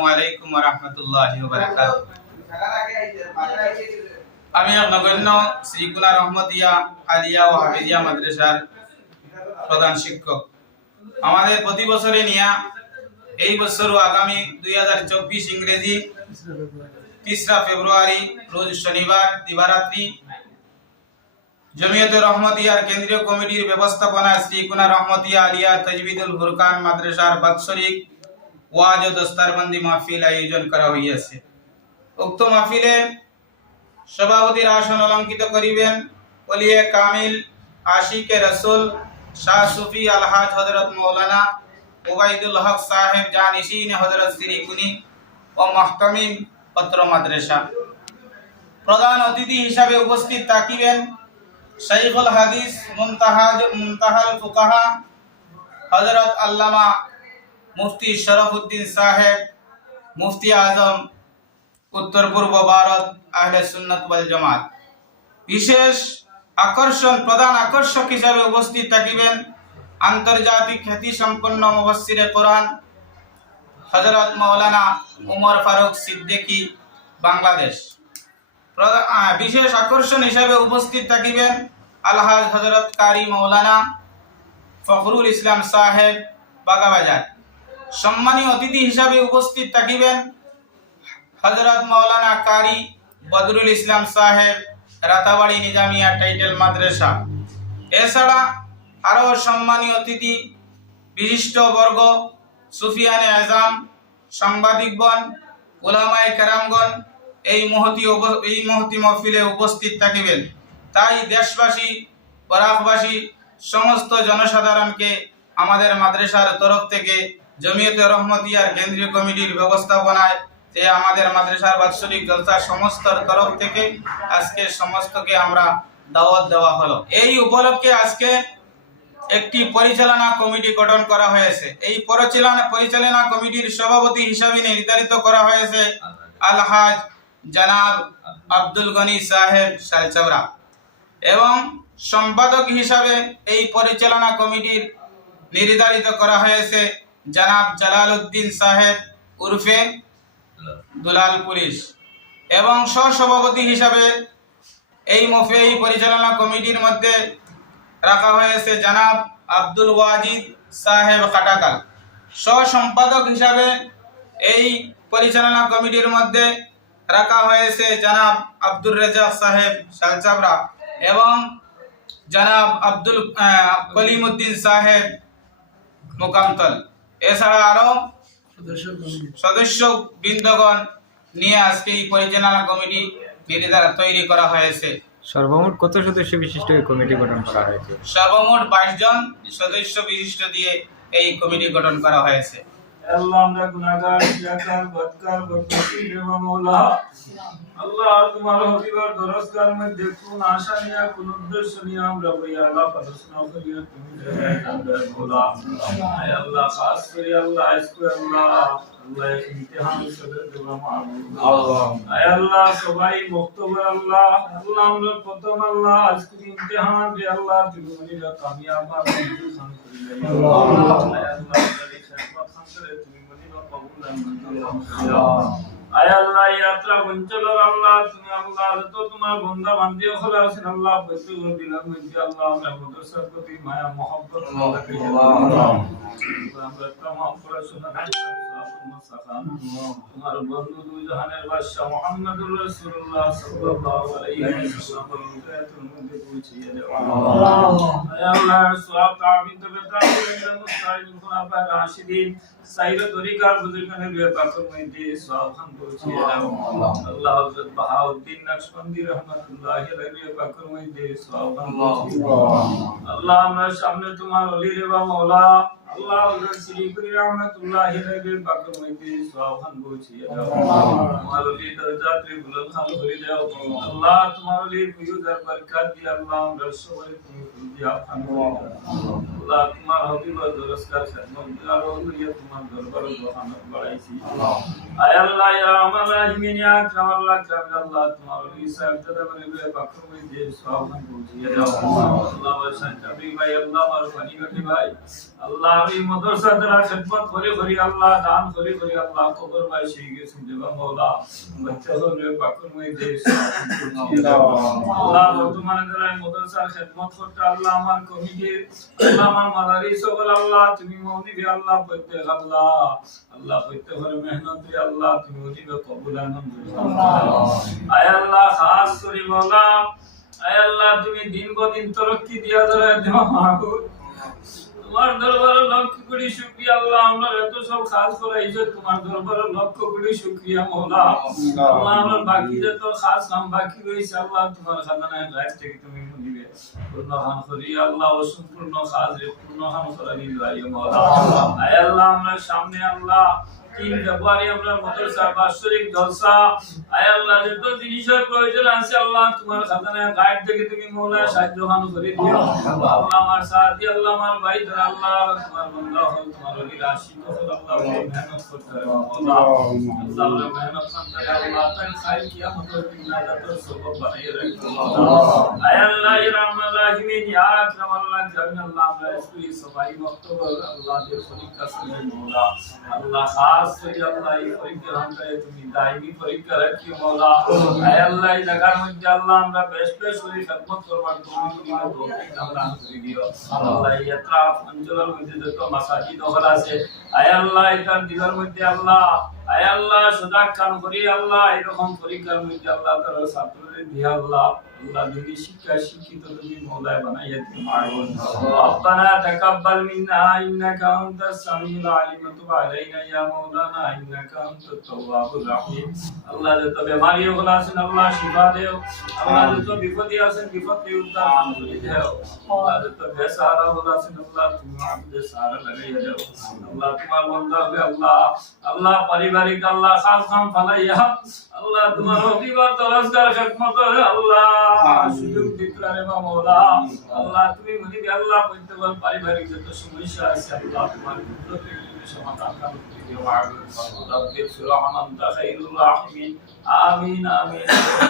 ওয়ালাইকুম রাহমাতুল্লাহি ওয়া বারাকাতুহু। আমি নগণ্য শ্রীকুনা রহমতিয়া আলিয়া ও হাফিজিয়া মাদ্রাসার প্রধান শিক্ষক। আমাদের প্রতি বছরে নিয়া এই বছর আগামী 2024 ইংরেজি 3 ফেব্রুয়ারি রোজ শনিবার দিবারাত্রি জমিয়তে রহমতিয়ার কেন্দ্রীয় কমিটির ব্যবস্থাপনায় শ্রীকুনা রহমতিয়া আলিয়া তাজবিদুল ফুরকান মাদ্রাসার বাৎসরিক ওয়াজ ও দস্তারবন্দি মাহফিল আয়োজন করা হইয়াছে। উক্ত মাহফিলে সভাপতির আসন অলঙ্কিত করিবেন ওলিয়ে কামিল আশিকে রসুল শাহ সুফি আলহাজ হযরত মাওলানা ওবাইদুল হক সাহেব জানিশিন হযরত শ্রীকুনি ও মুহতামিম পত্র মাদ্রাসা। প্রধান অতিথি হিসাবে উপস্থিত থাকিবেন শাইখুল হাদিস মুনতাহাল ফুকাহা হযরত আল্লামা মুফতি শরফউদ্দিন সাহেব, মুফতি আজম উত্তর পূর্ব ভারত আহলে সুন্নাত ওয়াল জামাত। বিশেষ প্রধান আকর্ষক হিসাবে উপস্থিত থাকিবেন আন্তর্জাতিক খ্যাতি সম্পন্ন মুফাসসিরে কোরআন হযরত মাওলানা উমর ফারুক সিদ্দিকী, বাংলাদেশ। বিশেষ আকর্ষণ হিসাবে উপস্থিত থাকিবেন আলহাজ হযরত কারি মাওলানা ফখরুল ইসলাম সাহেব, বাগাবাজার। সম্মানীয় অতিথি হিসাবে উপস্থিত থাকিবেন হযরত মাওলানা কারি বদরুল ইসলাম সাহেব, রাতাবাড়ি নিজামিয়া টাইটেল মাদ্রাসা। এছাড়া আরো সম্মানীয় অতিথি বিশিষ্ট বর্গ, সুফিয়ানে আজম, সাংবাদিকগণ, উলামায়ে কেরামগণ এই মহতি মাহফিলে উপস্থিত থাকিবেন। তাই দেশবাসী, বরাকবাসী সমস্ত জনসাধারণকে আমাদের মাদ্রাসার তরফ থেকে জমিয়তে রহমতিয়ার কেন্দ্রীয় কমিটির ব্যবস্থাপনায় যে আমাদের মাদ্রাসার বাৎসরিক জলসা সমস্তর তরফ থেকে আজকে সমস্তকে আমরা দাওয়াত দেওয়া হলো। এই উপলক্ষে আজকে একটি পরিচালনা কমিটি গঠন করা হয়েছে। এই পরিচালনা কমিটির সভাপতি হিসাবে নির্ধারিত করা হয়েছে আলহাজ জনাব আব্দুল গনি সাহেব শালচাবরা এবং সম্পাদক হিসাবে এই পরিচালনা কমিটির নির্ধারিত করা হয়েছে জনাব জালালউদ্দিন সাহেব উরফে দুলাল পুলিশ এবং সহসভাপতি হিসাবে এই পরিচালনা কমিটির মধ্যে রাখা হয়েছে জনাব আব্দুল ওয়াজিদ সাহেব খাটাকাল। সহসম্পাদক হিসাবে এই পরিচালনা কমিটির মধ্যে রাখা হয়েছে জনাব আব্দুর রাজ্জাক সাহেব শালচাবরা এবং জনাব আব্দুল কলিমউদ্দিন সাহেব মোকামতল। এছাড়া আরো সদস্য বৃন্দগণ নিয়ে আজকে এই পরিচালনা কমিটি তৈরি করা হয়েছে। সর্বমোট কত সদস্য বিশিষ্ট এই কমিটি গঠন করা হয়েছে? সর্বমোট 22 জন সদস্য বিশিষ্ট দিয়ে এই কমিটি গঠন করা হয়েছে। আল্লাহ আমরা গুনাহগার, শিয়াকার, বদকার, বদনসিব হে মাওলা। আল্লাহ তোমার হবিবার দরজগার মধ্যে কোন আশা নিয়ে কোন উদ্দেশ্য নিয়ে আমরা বলি আল্লাহ প্রার্থনা করি তুমি দয়া মাওলা। আয় আল্লাহ খাস করে আল্লাহ আজকে আল্লাহ ইমতিহান সদর দেওয়া আল্লাহ। আয় আল্লাহ সবাই মুক্তবর আল্লাহ। আল্লাহ আমরা প্রথম আল্লাহ আজকে ইমতিহান যে আল্লাহ তুমি মনিরা কামিয়াব খান করি আল্লাহ। আয় আল্লাহ আয় আল্লাহ ইয়াত্রা বঞ্চলর আল্লাহ তুমি আল্লাহ তো তোমার বন্দা বান্দি হল আছেন আল্লাহ বৈতুল দিলার মধ্যে আল্লাহ আমরা মাদ্রাসার প্রতি মায়া মহব্বত আল্লাহ আমরা तमाम পড়াশোনা তোমার বন্ধু দুই জাহানের বাদশা মুহাম্মদুর রাসূলুল্লাহ সাল্লাল্লাহু আলাইহি ওয়াসাল্লাম এর মধ্যে পৌঁছিয়ে দাও আয় আল্লাহ সওয়াব তাবিদ বেতাবিদ মুস্তাহিদ খুলাফা রাশিদিন সাইয়্যিদ তরিকার বুজুর্গানের ব্যাপার মধ্যে সওয়াব খান পৌঁছিয়ে দাও আল্লাহ হযরত বাহাউদ্দিন নকশবন্দি রাহমাতুল্লাহি আলাইহি ব্যাপার মধ্যে সওয়াব খান পৌঁছিয়ে দাও আল্লাহ আমরা সামনে তোমার ওলি রে মাওলা আল্লাহ হযরত শ্রীকুনি রাহমাতুল্লাহি আলাইহি ব্যাপার মধ্যে সওয়াব খান পৌঁছিয়ে দাও তোমার ওলি দরজাতে বুলন্দ খান করে দাও আল্লাহ তোমার ওলি বুজুর্গের বরকত দিয়ে আল্লাহ আমরা সবাই তুমি দিয়া খান আল্লাহ তোমার হবিবার দরজগার খেদমত দিলারো হইয়া তোমার দরবারে দোহানত বাড়াইছি আয় আল্লাহ ইয়া রাহমান রাহিমিন ইয়া আকরাম আল্লাহ আল্লাহ তোমার ওলি সাহেব দাদাবরে ব্যাপার মধ্যে সওয়াব খান পৌঁছিয়ে দাও আল্লাহ ওয়াসান কবি ভাই আল্লাহ আমার ফানি গটি ভাই আল্লাহ আমার এই মাদ্রাসা দ্বারা খিদমত করে করে আল্লাহ দান করে করে আল্লাহ কবর বাই সেই গেছে দেবা মাওলা বাচ্চা হলে পাকুর মধ্যে আল্লাহ বর্তমানে যারা এই মাদ্রাসার খিদমত করতে আল্লাহ আমার কমিটি আল্লাহ আমার মাদারিস সকল আল্লাহ তুমি মওলিবি আল্লাহ প্রত্যেক আল্লাহ আল্লাহ প্রত্যেকের মেহনত আল্লাহ তুমি ওদিকে কবুল আয় আল্লাহ খাস করে মাওলা আয় আল্লাহ তুমি দিন দিন তরক্কি দিয়া ধরে দেওয়া মাহবুব তোমার দরবারে লক্ষ কোটি শুকরিয়া আল্লাহ আমরা এত সব খাস করাইছো তোমার দরবারে লক্ষ কোটি শুকরিয়া মাওলা আল্লাহ আমরা বাকি যত খাস নাম বাকি রইছে আল্লাহ তোমার খাজানায় গায়েব থেকে তুমি দিবে পূর্ণ খান করি আল্লাহ অসম্পূর্ণ খাস পূর্ণ খান করানি দিও মাওলা আয় আল্লাহ আমরা সামনে আল্লাহ 3 ফেব্রুয়ারি আমরা মাদ্রাসা বাৎসরিক জলসা আয় আল্লাহ যত জিনিসের প্রয়োজন আছে আল্লাহ তোমার খাজানায় গায়েব থেকে তুমি মাওলা সাহায্য খান করে দিও আল্লাহ আমার সাথী আল্লাহ আমার ভাই ধর আল্লাহ তোমার বান্দা হল তোমার ওলি রাশি হল আল্লাহ মেহনত করতে হবে মাওলা আল্লাহ আমরা মেহনত করতে আল্লাহ তাই খাই কিয়ামত দিন নাজাতের সবব বানিয়ে রাখো আয় আল্লাহ ইয়া রহমান রাহিমিন ইয়া আকরাম আল্লাহ জামিন আল্লাহ আমরা স্কুলে সবাই বক্তব্য আল্লাহ দের পরীক্ষা শুনে মাওলা আল্লাহ খাস করে আল্লাহ এই পরীক্ষা হামদায় তুমি দাইমি পরীক্ষা রাখিও মাওলা আয় আল্লাহ এই জায়গার মধ্যে আল্লাহ আমরা বেশ বেশ করে খিদমত করবার তুমি তৌফিক দান করে দিও আল্লাহ এই আত্রাফ অঞ্চলের মধ্যে যত মাসাজিদ হল আছে আয় আল্লাহ এটার দিলের মধ্যে আল্লাহ আয় আল্লাহ সজাগ কাম করি আল্লাহ এরকম পরীক্ষার মধ্যে আল্লাহ তার ছাত্রদের দিয়ে আল্লাহ আল্লাহ দিনী শিক্ষা শিক্ষিত তুমি মওলায় বানাইয়া দিও মারুন রব্বানা তাকাব্বাল মিন্না ইন্নাকা আনতাস সামিউল আলিম তুব আলাইনা ইয়া মাওলানা ইন্নাকা আনতাত তাওয়াবুর রহিম আল্লাহ যত বেমারি হল আছেন আল্লাহ শিফা দেও আল্লাহ যত বিপদে আছেন বিপদ থেকে উদ্ধার করে দেও আল্লাহ যত বেসারা হল আছেন আল্লাহ তুমি আমাদের সারা লাগাইয়া দাও আল্লাহ তোমার বান্দা হবে আল্লাহ আল্লাহ পারিবারিক আল্লাহ খাস খাম ফালাইয়া আল্লাহ তোমার অভিবাদ দরজগার খিদমত আল্লাহ সুযোগ দিতে রে মাওলা আল্লাহ তুমি মনি আল্লাহ প্রত্যেক পারিবারিক যত সমস্যা আছে আল্লাহ তোমার কুদরতে সমাধান করতে দিও রব্বির রহমান তা খায়রুল রাহিমিন আমিন আমিন